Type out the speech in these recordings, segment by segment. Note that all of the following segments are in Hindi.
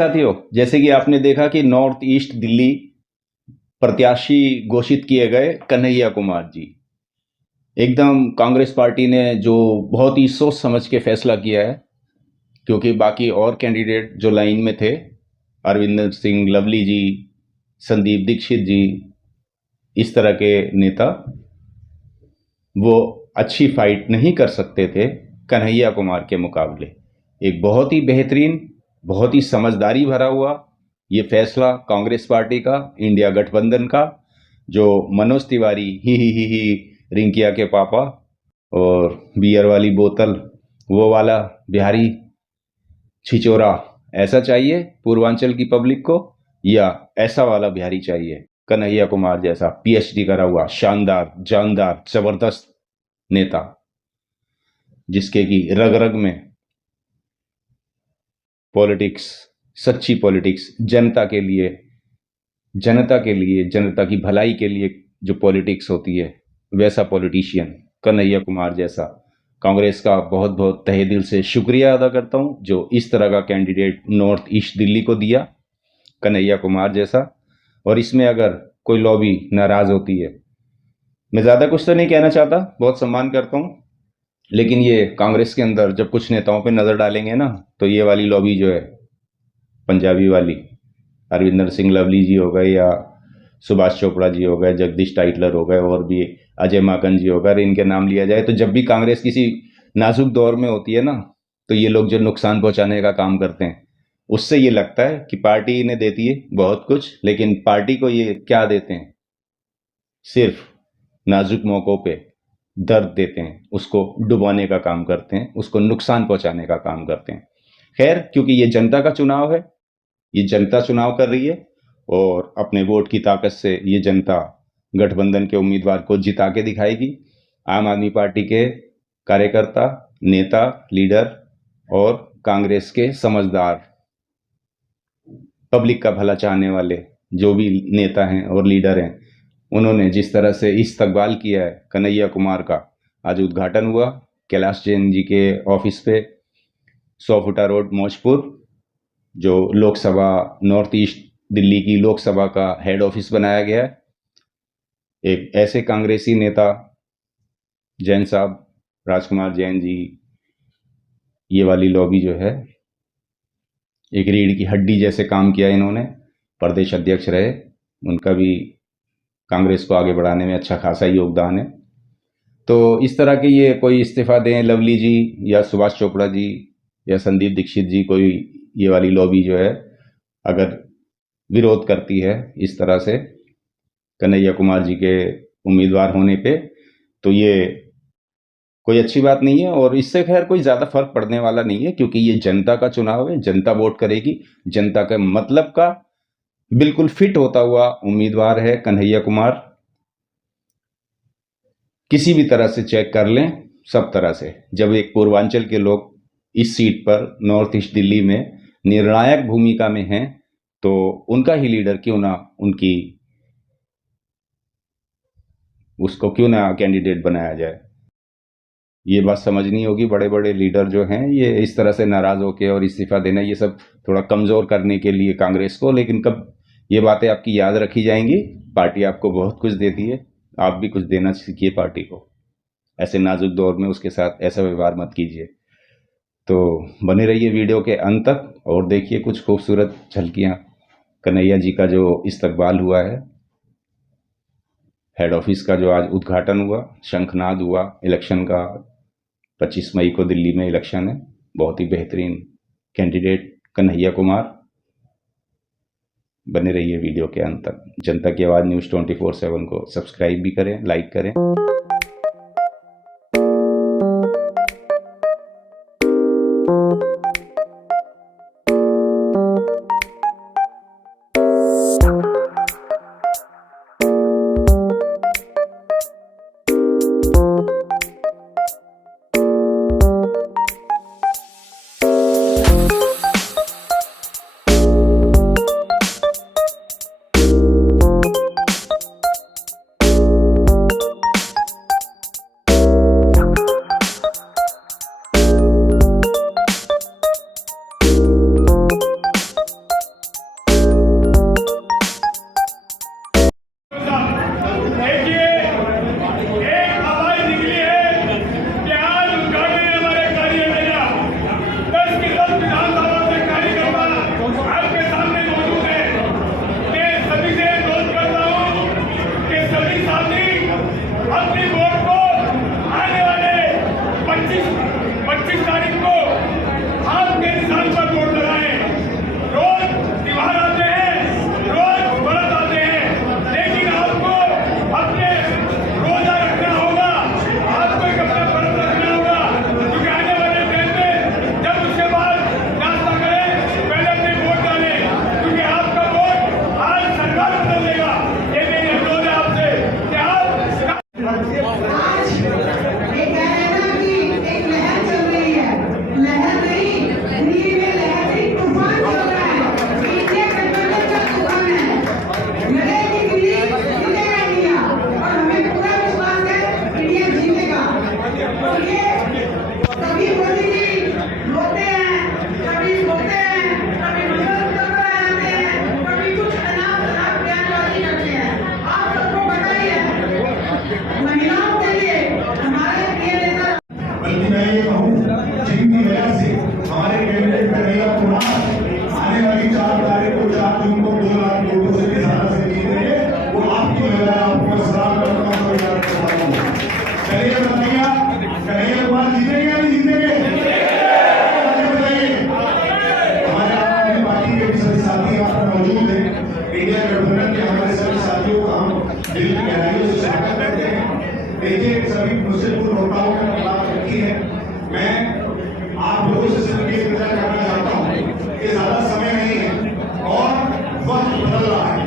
साथियों, जैसे कि आपने देखा कि नॉर्थ ईस्ट दिल्ली प्रत्याशी घोषित किए गए कन्हैया कुमार जी। एकदम कांग्रेस पार्टी ने जो बहुत ही सोच समझ के फैसला किया है, क्योंकि बाकी और कैंडिडेट जो लाइन में थे, अरविंदर सिंह लवली जी, संदीप दीक्षित जी, इस तरह के नेता, वो अच्छी फाइट नहीं कर सकते थे कन्हैया कुमार के मुकाबले। एक बहुत ही बेहतरीन, बहुत ही समझदारी भरा हुआ ये फैसला कांग्रेस पार्टी का, इंडिया गठबंधन का, जो मनोज तिवारी ही रिंकिया के पापा और बियर वाली बोतल वो वाला बिहारी छिचोरा ऐसा चाहिए पूर्वांचल की पब्लिक को, या ऐसा वाला बिहारी चाहिए कन्हैया कुमार जैसा पीएचडी करा हुआ शानदार जानदार जबरदस्त नेता, जिसके की रग रग में पॉलिटिक्स, सच्ची पॉलिटिक्स, जनता के लिए, जनता की भलाई के लिए जो पॉलिटिक्स होती है, वैसा पॉलिटिशियन कन्हैया कुमार जैसा। कांग्रेस का बहुत बहुत तहे दिल से शुक्रिया अदा करता हूं जो इस तरह का कैंडिडेट नॉर्थ ईस्ट दिल्ली को दिया, कन्हैया कुमार जैसा। और इसमें अगर कोई लॉबी नाराज होती है, मैं ज़्यादा कुछ तो नहीं कहना चाहता, बहुत सम्मान करता हूं, लेकिन ये कांग्रेस के अंदर जब कुछ नेताओं पे नज़र डालेंगे ना, तो ये वाली लॉबी जो है पंजाबी वाली, अरविंदर सिंह लवली जी हो गए, या सुभाष चोपड़ा जी हो गए, जगदीश टाइटलर हो गए, और भी अजय माकन जी हो गए, इनके नाम लिया जाए तो जब भी कांग्रेस किसी नाजुक दौर में होती है ना, तो ये लोग जो नुकसान पहुंचाने का काम करते हैं, उससे ये लगता है कि पार्टी इन्हें देती है बहुत कुछ, लेकिन पार्टी को ये क्या देते हैं, सिर्फ नाजुक मौकों पे दर्द देते हैं, उसको डुबाने का काम करते हैं, उसको नुकसान पहुंचाने का काम करते हैं। खैर, क्योंकि ये जनता का चुनाव है, ये जनता चुनाव कर रही है, और अपने वोट की ताकत से ये जनता गठबंधन के उम्मीदवार को जिता के दिखाएगी। आम आदमी पार्टी के कार्यकर्ता, नेता, लीडर और कांग्रेस के समझदार, पब्लिक का भला चाहने वाले जो भी नेता हैं और लीडर हैं, उन्होंने जिस तरह से इस्तकबाल किया है कन्हैया कुमार का। आज उद्घाटन हुआ कैलाश जैन जी के ऑफिस पे, 100 फुटा रोड, मौजपुर, जो लोकसभा, नॉर्थ ईस्ट दिल्ली की लोकसभा का हेड ऑफिस बनाया गया है। एक ऐसे कांग्रेसी नेता, जैन साहब, राजकुमार जैन जी, ये वाली लॉबी जो है, एक रीढ़ की हड्डी जैसे काम किया इन्होंने, प्रदेश अध्यक्ष रहे, उनका भी कांग्रेस को आगे बढ़ाने में अच्छा खासा योगदान है। तो इस तरह के ये कोई इस्तीफा दें लवली जी या सुभाष चोपड़ा जी या संदीप दीक्षित जी, कोई ये वाली लॉबी जो है अगर विरोध करती है इस तरह से कन्हैया कुमार जी के उम्मीदवार होने पे, तो ये कोई अच्छी बात नहीं है, और इससे खैर कोई ज़्यादा फर्क पड़ने वाला नहीं है, क्योंकि ये जनता का चुनाव है, जनता वोट करेगी। जनता के मतलब का बिल्कुल फिट होता हुआ उम्मीदवार है कन्हैया कुमार। किसी भी तरह से चेक कर लें, सब तरह से, जब एक पूर्वांचल के लोग इस सीट पर नॉर्थ ईस्ट दिल्ली में निर्णायक भूमिका में हैं, तो उनका ही लीडर क्यों ना, उनकी उसको क्यों ना कैंडिडेट बनाया जाए। ये बात समझनी होगी, बड़े बड़े लीडर जो हैं ये इस तरह से नाराज होके और इस्तीफा देना, ये सब थोड़ा कमज़ोर करने के लिए कांग्रेस को, लेकिन कब ये बातें आपकी याद रखी जाएंगी। पार्टी आपको बहुत कुछ देती है, आप भी कुछ देना सीखिए पार्टी को। ऐसे नाजुक दौर में उसके साथ ऐसा व्यवहार मत कीजिए। तो बने रहिए वीडियो के अंत तक और देखिए कुछ खूबसूरत झलकियाँ कन्हैया जी का जो इस्तकबाल हुआ है, हेड ऑफिस का जो आज उद्घाटन हुआ, शंखनाद हुआ इलेक्शन का। 25 मई को दिल्ली में इलेक्शन है। बहुत ही बेहतरीन कैंडिडेट कन्हैया कुमार। बने रहिए वीडियो के अंत तक। जनता की आवाज़ न्यूज़ 24/7 को सब्सक्राइब भी करें, लाइक करें। दिल की गहराइयों से स्वागत करते हैं। देखिए, सभी मुझसे पूर्व वक्ताओं ने बात रखी है। मैं आप लोगों से सिर्फ ये विचार करना चाहता हूँ कि ज्यादा समय नहीं है और वक्त बदल रहा है।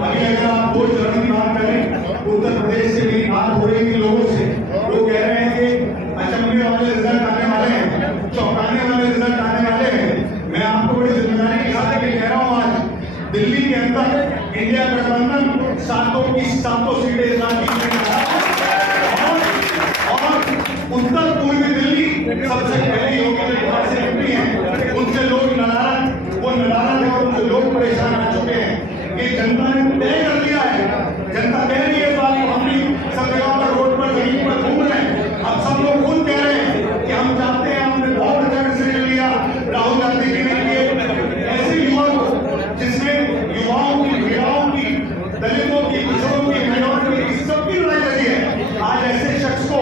अभी अगर आप 2 चरण की बात करें, उत्तर प्रदेश से मेरी बात हो रही थी लोगों से, वो कह रहे हैं कि अचंभे वाले रिजल्ट आने वाले हैं, चौंकाने वाले रिजल्ट आने वाले हैं। मैं आपको बड़ी जिम्मेदारी के साथ कह रहा हूँ, आज दिल्ली के अंदर इंडिया गठबंधन 7 की 7 सीटें इस बार जीतने जा रहा है और उत्तर पूर्वी दिल्ली सबसे पहले योगी आदित्यनाथ से निपटी है। उनसे लोग नाराज है और उनसे लोग परेशान आ चुके हैं। ये जनता ने तय कर लिया है, जनता कह रही है, बात हम भी सब जगह पर रोड पर जमीन पर घूम रहे हैं। अब सब लोग खुद कह रहे हैं कि हम चाहते हैं, हमने बहुत अच्छा डिसीजन लिया राहुल गांधी जी ने लिए ऐसे युवा को जिसमें युवाओं की, महिलाओं की, दलितों की, किशोरों की, माइनॉरिटी की सबकी लड़ाई लड़ी है। आज ऐसे शख्स को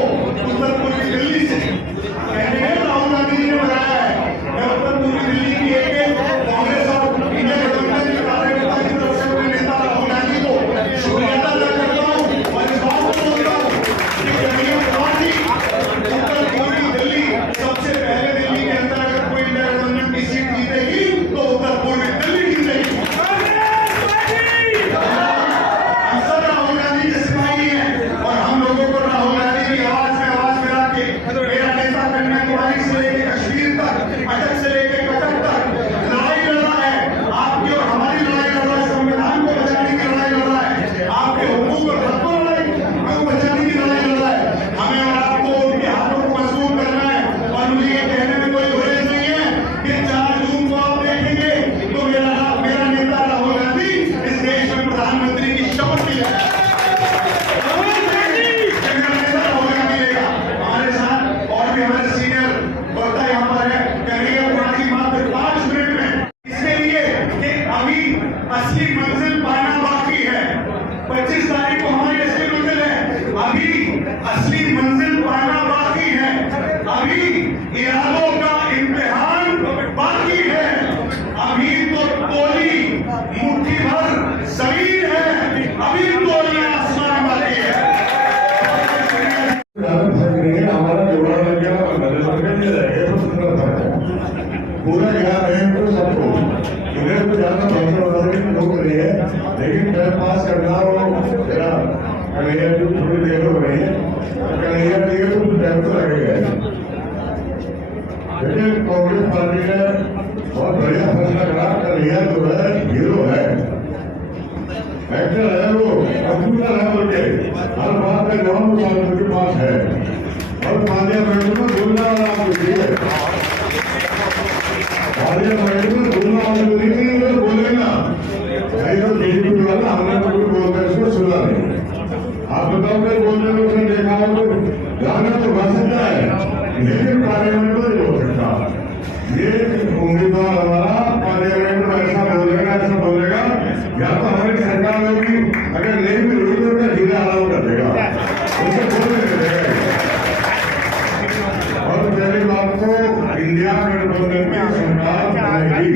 उत्तर पूर्वी दिल्ली से कैंडिडेट राहुल गांधी जी ने बनाया है। मैं उत्तर पूर्वी दिल्ली की एक कांग्रेस और इंडिया गठबंधन के कार्यकर्ता की तरफ से अपने नेता राहुल गांधी को शुक्रिया अदा करता हूँ और इस बात को बोलता हूँ कि कन्हैया कुमार जी, उत्तर पूर्वी दिल्ली सबसे पहले दिल्ली के अंदर अगर कोई इंडिया गठबंधन की सीट जीतेगी तो उत्तर पूर्वी दिल्ली जीतेगी। हम सब राहुल गांधी के सिपाही हैं और हम लोगों को राहुल गांधी की आवाज में आवाज मिला के मेरा नेता कन्याकुमारी से लेकर कश्मीर तक, अटक से लेकर कटक तक लड़ाई लड़ रहा है। आपकी और हमारी लड़ाई लड़ रहा है, संविधान को बचाने की लड़ाई लड़ रहा है, आपके हुकूक और हक को बचाने की लड़ाई लड़ रहा है। हमें और आपको उनके हाथों को मजबूत करना है और मुझे ये कहने में कोई गुरेज नहीं है कि 4 जून को आप देखेंगे तो मेरा नेता राहुल गांधी इस देश में प्रधानमंत्री की शपथ लिया हमारे साथ। और भी हमारे सीनियर वक्ता यहाँ पर है, कन्हैया कुमार जी मात्र 5 मिनट में इसके लिए कि अभी असली मंजिल पाना बाकी है। 25 तारीख को हमारी असली मंजिल है, अभी असली मंजिल पाना बाकी है, अभी इरादों का इम्तिहान बाकी है, अभी तो टोली मुट्ठी भर जमीन है, अभी टोलियां आसमान बाकी है। हमारा जोड़ा लग गया और गले लग गए, तो सुंदर था पूरा याद है तो सबको इधर तो ज्यादा भाषण लोग रही है, लेकिन टाइम पास करना वो जरा कन्हैया जी थोड़ी देर हो गई है, कन्हैया जी को टाइम तो लगेगा। लेकिन कांग्रेस पार्टी ने बहुत बढ़िया फैसला करा, कन्हैया जो है हीरो है, एक्टर है, वो कंप्यूटर है, बोलते हर बात का जवाब उनके पास है और पार्लियामेंट में बोलने वाला आपको है, पार्लियामेंट में बोलने वाले नहीं बोलेगा नहीं तो बीजेपी वाला हमने तो कोई बोलकर इसको सुना नहीं। आप बताओ फिर बोलने में उसने देखा हो तो गाना तो गा सकता है, लेकिन पार्लियामेंट में नहीं बोल सकता। ये उम्मीदवार हमारा पार्लियामेंट में ऐसा बोलेगा या तो हमारी सरकार होगी, अगर नहीं भी हुई तो उनका हीरा अलाउ कर देगा, उनसे बोलने नहीं देगा। और पहली बात तो इंडिया गठबंधन की सरकार बनेगी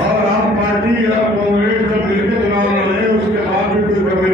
और आप पार्टी या कांग्रेस जब मिलकर चुनाव लड़े उसके बाद भी कोई